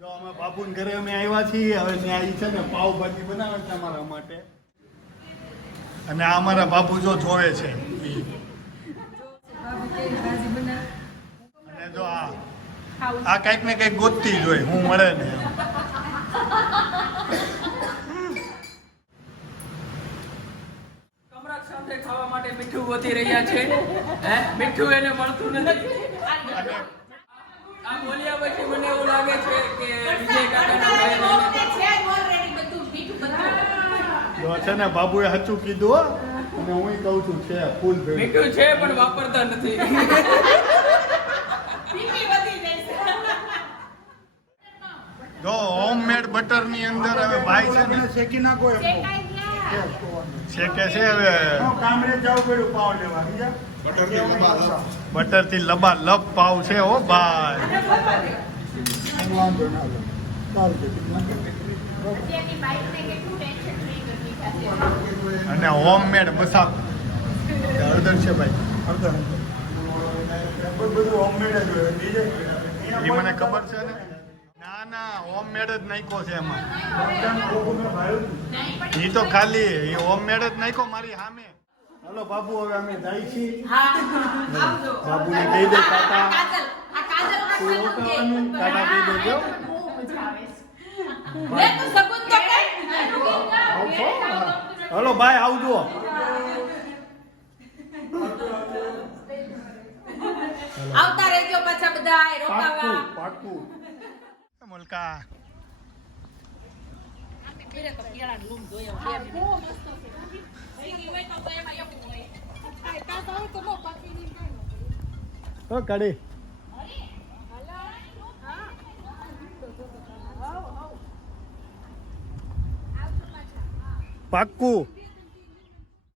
જો અમે બાપુને ઘરે અમે આવ્યા છીએ. હવે ત્યાં છે ને પાવભાજી બનાવે છે અમારા માટે. અને આ અમારા બાપુ જો જોવે છે. અને જો આ આ કંઈક ને કંઈક ગોતતી જ હોય હું મળે ને ખાવા માટે મીઠું ગોતી રહ્યા છે. હે? મીઠું એને મળતું નથી. આ બોલ્યા પછી મને એવું લાગે છે કે વિજય કાકાના જો છે ને બાબુએ સાચું કીધું હો. અને હું કહું છું છે ફૂલ મીઠું છે પણ વાપરતા નથી. જો હોમમેડ બટરની અંદર હવે ભાઈ છે ને શેકી નાખો શેકે છે હવે. કામરે જવું પડ્યું પાવ લેવા બીજા બટરથી લબા લબ પાવ છે, હો ભાઈ અને હોમ મેડ. અને હળદર છે ભાઈ હળદર. એ મને ખબર છે ને ના ના હોમમેડ જ નાખ્યો છે એમાં. એ તો ખાલી, એ હોમમેડ જ નાખ્યો મારી સામે હાલો બાબુ હવે અમે જાય છીએ. બાબુને કહી દે કાકા. કહી દેજો? હાલો આવજો. આવતા રહેજો પાછા બધા રોકાવા. પાકું મુલકા. તો કડી પાક્કું.